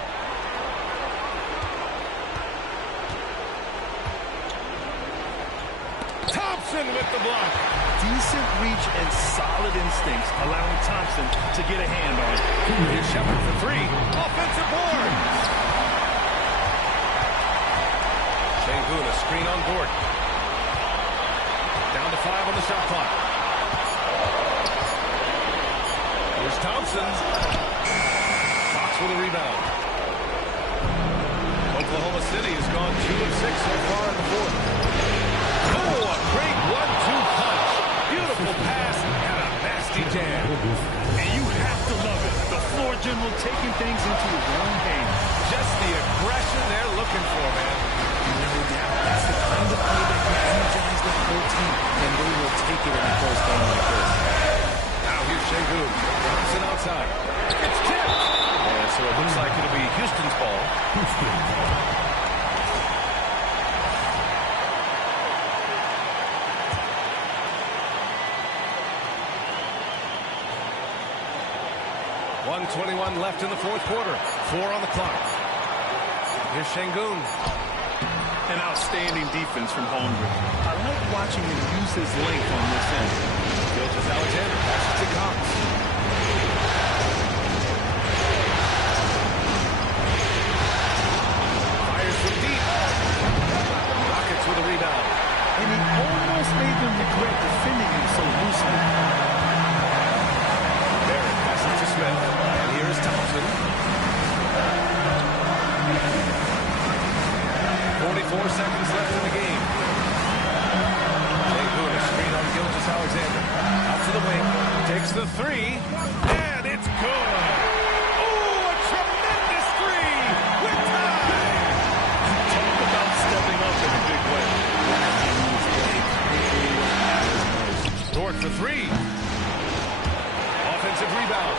Thompson with the block. Decent reach and solid instincts, allowing Thompson to get a hand on it. Here's Shepard for 3. Offensive board. Şengün, a screen on Dort. Down to 5 on the shot clock. Here's Thompson. Fox with a rebound. Oklahoma City has gone 2 of 6 so far in the fourth. Oh, a great 1-2 punch. Beautiful pass and a nasty jam. And you have to love it. The floor general taking things into his own hands. Just the aggression they're looking for, man. No doubt. That's the kind of play that can energize the whole team. And they will take it in a close game like this. Now here's Şengün. Thompson outside. It's tipped. And so it looks like it'll be Houston's ball. Houston. 1:21 left in the fourth quarter. 4 on the clock. Here's Şengün. An outstanding defense from Holmgren. I like watching him use his length on this end. Gilgeous-Alexander passes to Cox. Fires from deep. Rockets with a rebound. And he almost made them regret defending him so loosely. Barrett passes to Smith. And here's Thompson. 44 seconds left in the game. Şengün, a screen on Gilgeous-Alexander. Out to the wing. Takes the 3. And it's good. Oh, a tremendous 3 with time. Talk about stepping up in a big way. Dort for 3. Offensive rebound.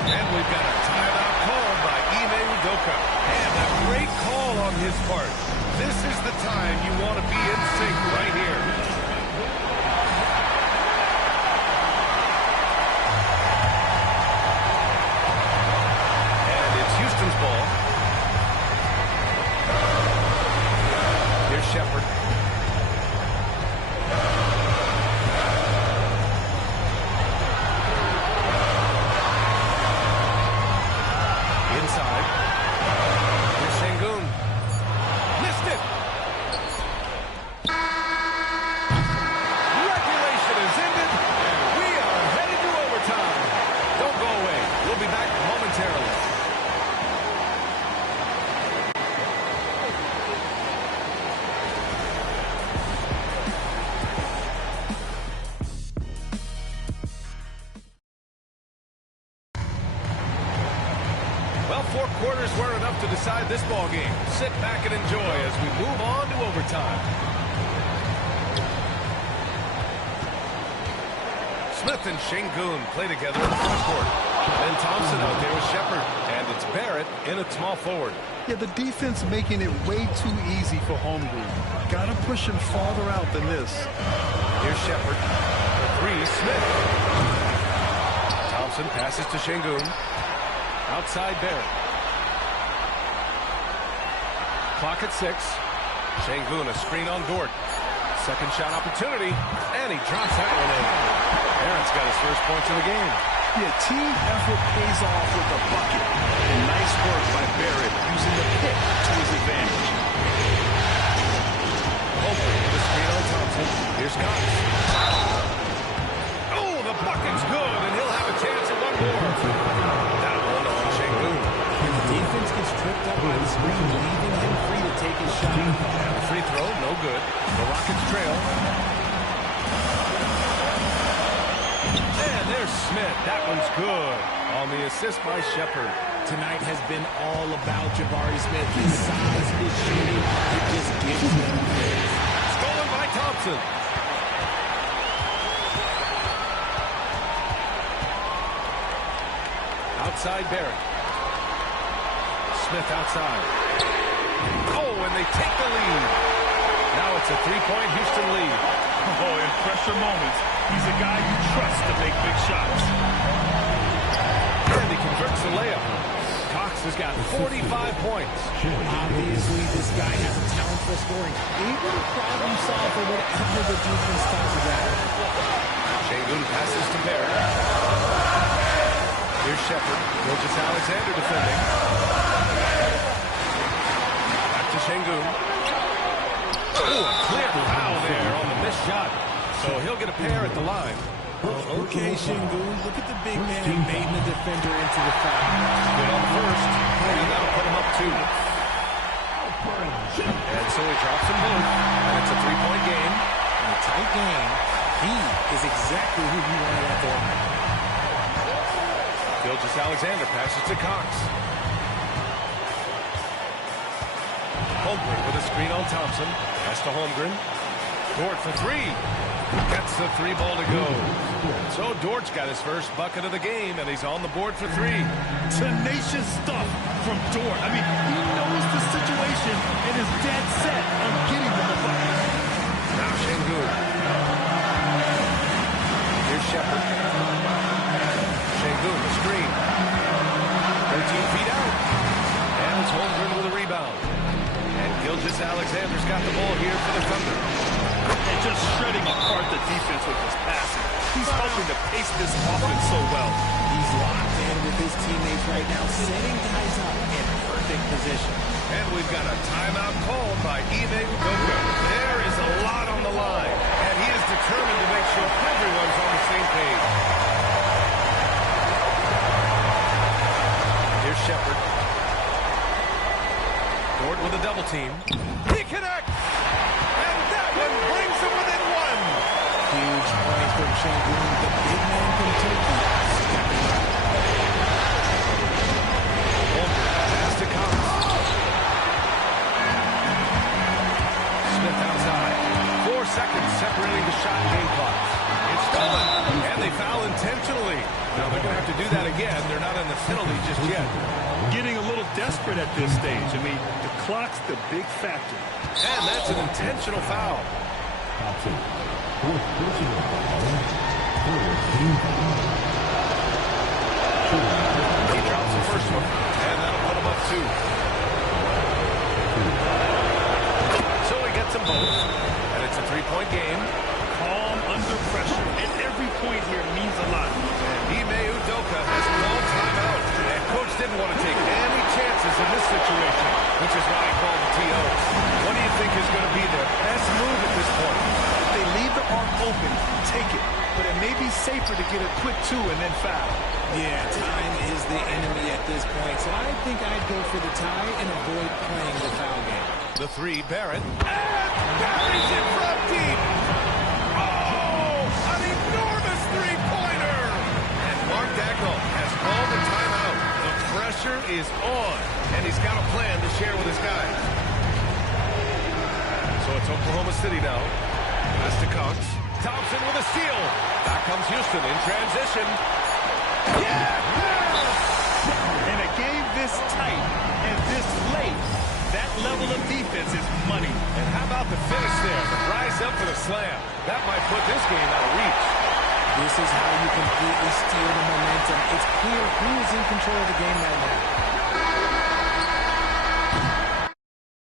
And we've got a timeout called by Ime Udoka. And a great call on his part. This is the time you want to be in sync right here. And it's Houston's ball. Here's Shepard. Inside. 4 quarters weren't enough to decide this ball game. Sit back and enjoy as we move on to overtime. Smith and Şengün play together in the front court. Ben Thompson out there with Shepard. And it's Barrett in at small forward. Yeah, the defense making it way too easy for Holmgren. Got to push him farther out than this. Here's Shepard. For 3, Smith. Thompson passes to Şengün. Outside Barrett. Clock at 6. Şengün, a screen on Dort. Second shot opportunity, and he drops that one in. Barrett's got his first points of the game. Yeah, team effort pays off with a bucket. And nice work by Barrett using the pick to his advantage. Open with a screen on Thompson. Here's Cox. Oh, the bucket's good, and he'll have a chance at one more. That one on Şengün. The defense gets tripped up by the screen, leaving him free to take his shot. And the free throw, no good. The Rockets trail. And there's Smith. That one's good. On the assist by Shepard. Tonight has been all about Jabari Smith. His size, his shooting, it just gives him things. Stolen by Thompson. Outside Barrett. Smith outside. Oh, and they take the lead. Now it's a 3-point Houston lead. Oh, in pressure moments, he's a guy you trust to make big shots. And he converts the layup. Cox has got 45 points. Obviously, this guy has a talent for scoring. Able to problem solve for whatever the defense throws at him. Şengün passes to Barrett. Here's Shepard. Gilgeous-Alexander defending. Back to Şengün. Oh, a clear foul there on the missed shot. So he'll get a pair at the line. Okay, Şengün, look at the big man baiting the defender into the foul. Good on the first, and that'll put him up 2. And so he drops them both, and it's a 3-point game. In a tight game, he is exactly who you wanted at the line. Gilgeous-Alexander passes to Cox. Holmgren with a screen on Thompson. Pass to Holmgren. Dort for 3. Gets the 3 ball to go. So Dort's got his first bucket of the game, and he's on the board for 3. Tenacious stuff from Dort. I mean, he knows the situation and is dead set on getting them the bucket. Now Şengün. Here's Shepard. Şengün, the screen. 13 feet out. And it's Holmgren with a rebound. And Gilgeous-Alexander's got the ball here for the Thunder. And just shredding apart the defense with his passing. He's helping to pace this offense so well. He's locked in with his teammates right now, setting guys up in perfect position. And we've got a timeout called by NBA2K25. There is a lot on the line, and he is determined to make sure everyone's on the same page. Here's Shepard. Dort with a double team. He connects! And that one brings him within 1. Huge point from Şengün, the big man from Turkey. Holmgren pass to Cox. Smith outside. 4 seconds separating the shot game clock. It's stolen, and they foul intentionally. Now they're going to have to do that again. They're not in the penalty just yet. Getting a little desperate at this stage. I mean, the clock's the big factor. And that's an intentional foul. He drops the first one, and that'll put him up 2. So he gets them both, and it's a 3-point game. Calm under pressure, and every point here means a lot. And NBA2K25 has called timeout, and coach didn't want to take any chances in this situation, which is why he called the TO. What do you think is going to be their best move at this point? If they leave the arc open, take it. But it may be safer to get a quick 2 and then foul. Yeah, time is the enemy at this point, so I think I'd go for the tie and avoid playing the foul game. The 3, Barrett. And Barry's it from deep. Oh, an enormous 3-pointer. And Mark Dagnall has called the timeout. The pressure is on, and he's got a plan to share with his guys. So it's Oklahoma City now. Pass to Cox. Thompson with a steal. Back comes Houston in transition. In a game this tight and this late, that level of defense is money. And how about the finish there? The rise up for the slam. That might put this game out of reach. This is how you completely steal the momentum. It's clear who is in control of the game right now.